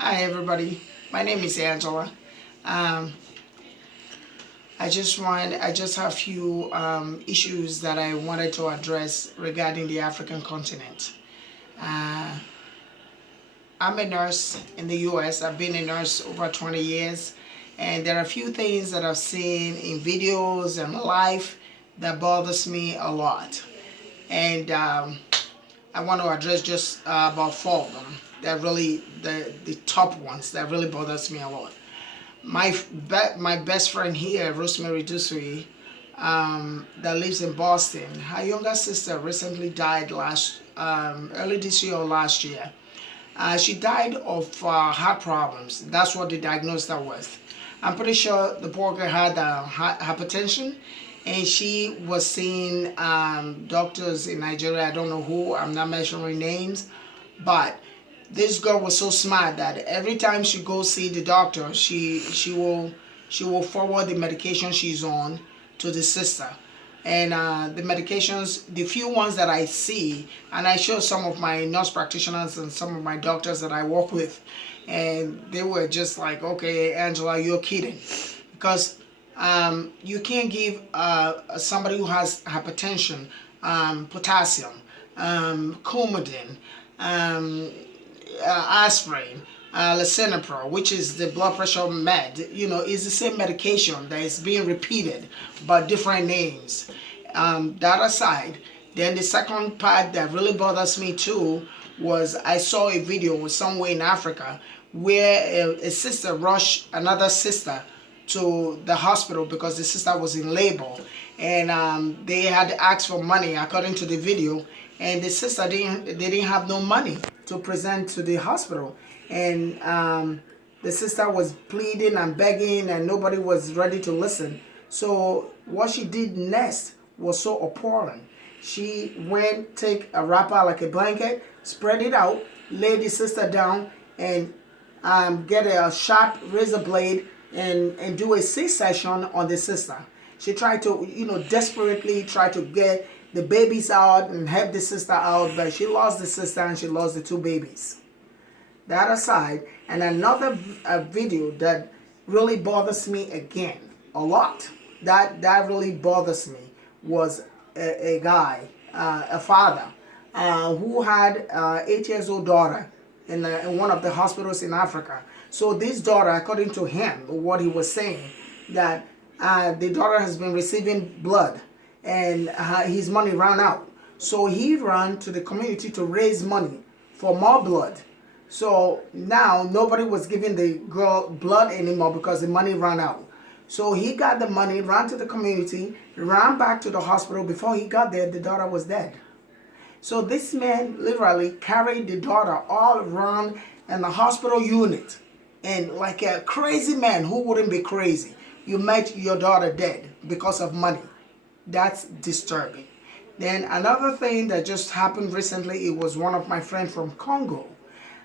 Hi everybody, my name is Angela. Um, I just have a few issues that I wanted to address regarding the African continent. Uh, I'm a nurse in the U.S. I've been a nurse over 20 years, and there are a few things that I've seen in videos and life that bothers me a lot. And I want to address just about four of them that really, the top ones that really bothers me a lot. My best friend here, Rosemary Dusui, that lives in Boston. Her younger sister recently died early this year or last year. She died of heart problems. That's what they diagnosed her with. I'm pretty sure the poor girl had hypertension, and she was seeing doctors in Nigeria. I don't know who. I'm not mentioning names, but this girl was so smart that every time she goes see the doctor, she will forward the medication she's on to the sister. And the medications, the few ones that I see, and I show some of my nurse practitioners and some of my doctors that I work with, and they were just like, "Okay, Angela, you're kidding," because you can't give somebody who has hypertension potassium, Coumadin, um, aspirin, lisinopril, which is the blood pressure med, is the same medication that is being repeated but different names. That aside, then the second part that really bothers me too was I saw a video somewhere in Africa where a sister rushed another sister to the hospital because the sister was in labor, and they had asked for money according to the video, and the sister didn't have no money to present to the hospital, and the sister was pleading and begging, and nobody was ready to listen. So what she did next was so appalling. She went, take a wrapper like a blanket, spread it out, lay the sister down, and get a sharp razor blade and do a C-section on the sister. She tried to, desperately try to get the babies out and help the sister out, but she lost the sister and she lost the two babies. That aside, and another video that really bothers me again a lot, that really bothers me, was a guy, a father, who had 8 years old daughter in one of the hospitals in Africa. So this daughter, according to him, what he was saying, that the daughter has been receiving blood and his money ran out. So he ran to the community to raise money for more blood. So now nobody was giving the girl blood anymore because the money ran out. So he got the money, ran to the community, ran back to the hospital. Before he got there, the daughter was dead. So this man literally carried the daughter all around in the hospital unit. And like a crazy man, who wouldn't be crazy? You met your daughter dead because of money. That's disturbing. Then another thing that just happened recently, it was one of my friends from Congo.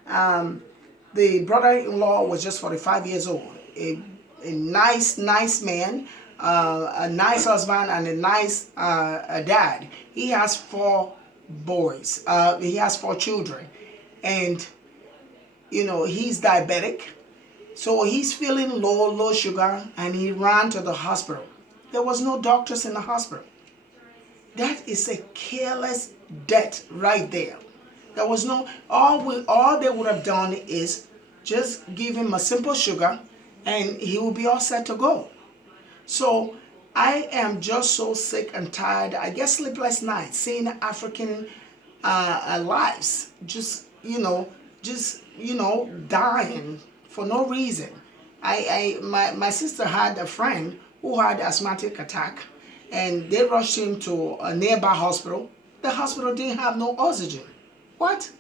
The brother-in-law was just 45 years old. A nice man, a nice husband, and a nice dad. He has four boys. He has four children. And, he's diabetic. So he's feeling low sugar, and he ran to the hospital. There was no doctors in the hospital. That is a careless death right there. There was no, all they would have done is just give him a simple sugar and he will be all set to go. So I am just so sick and tired. I get sleepless nights seeing African lives dying for no reason. My sister had a friend who had asthmatic attack, and they rushed him to a nearby hospital. The hospital didn't have no oxygen. What?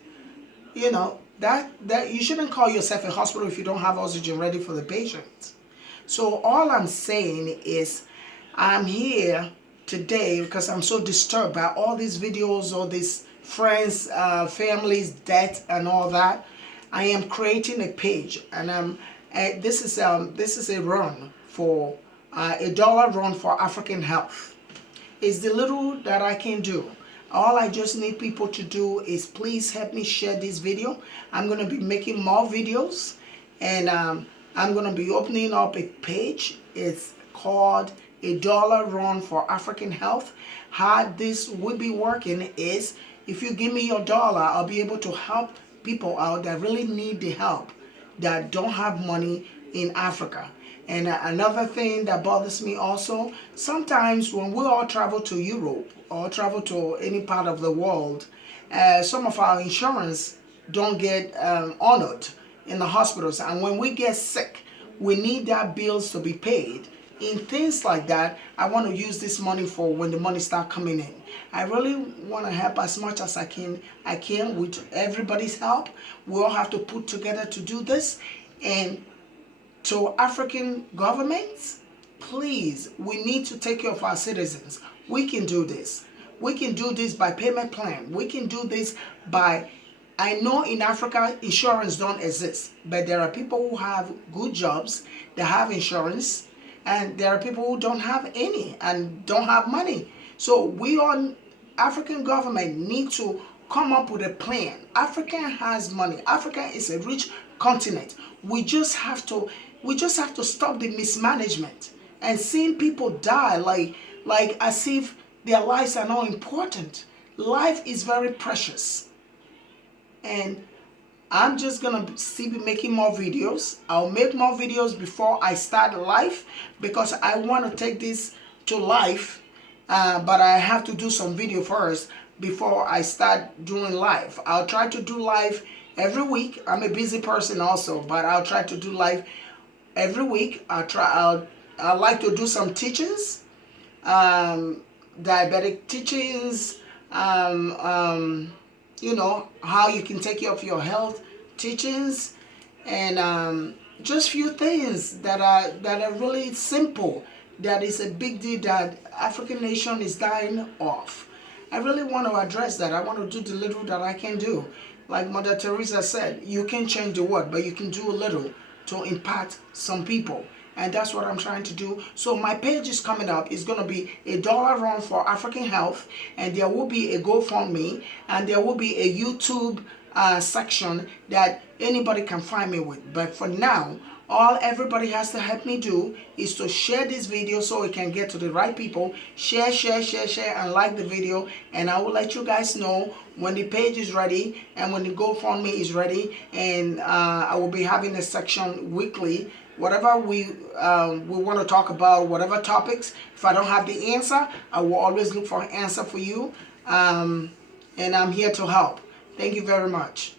That you shouldn't call yourself a hospital if you don't have oxygen ready for the patient. So all I'm saying is, I'm here today because I'm so disturbed by all these videos, all these friends, families, death, and all that. I am creating a page, and this is a run for $1 run for African health. It's the little that I can do. All I just need people to do is please help me share this video. I'm going to be making more videos, And I'm going to be opening up a page. It's called A Dollar Run for African Health. How this will be working is, if you give me your dollar, I'll be able to help people out that really need the help, that don't have money in Africa. And another thing that bothers me also, sometimes when we all travel to Europe or travel to any part of the world, some of our insurance don't get honored in the hospitals. And when we get sick, we need that bills to be paid. In things like that, I want to use this money for when the money start coming in. I really want to help as much as I can. With everybody's help. We all have to put together to do this. And to African governments, please, we need to take care of our citizens. We can do this. We can do this by payment plan. We can do this by, I know in Africa insurance don't exist, but there are people who have good jobs that have insurance, and there are people who don't have any and don't have money. So we on African government need to come up with a plan. Africa has money. Africa is a rich continent. We just have to stop the mismanagement and seeing people die like as if their lives are not important. Life is very precious. And I'm just gonna be making more videos. I'll make more videos before I start live, because I want to take this to live, but I have to do some video first before I start doing live. I'll try to do live every week. I'm a busy person also, but I'll try to do live every week. I'd like to do some teachings, diabetic teachings, you know, how you can take care of your health teachings, and just few things that are really simple, that is a big deal that African nation is dying of. I really want to address that. I want to do the little that I can do. Like Mother Teresa said, you can change the world, but you can do a little to impact some people. And that's what I'm trying to do. So my page is coming up. It's going to be A Dollar Run for African Health. And there will be a GoFundMe. And there will be a YouTube section that anybody can find me with. But for now, all everybody has to help me do is to share this video so it can get to the right people. Share, and like the video. And I will let you guys know when the page is ready and when the GoFundMe is ready. And I will be having a section weekly. Whatever we want to talk about, whatever topics, if I don't have the answer, I will always look for an answer for you. And I'm here to help. Thank you very much.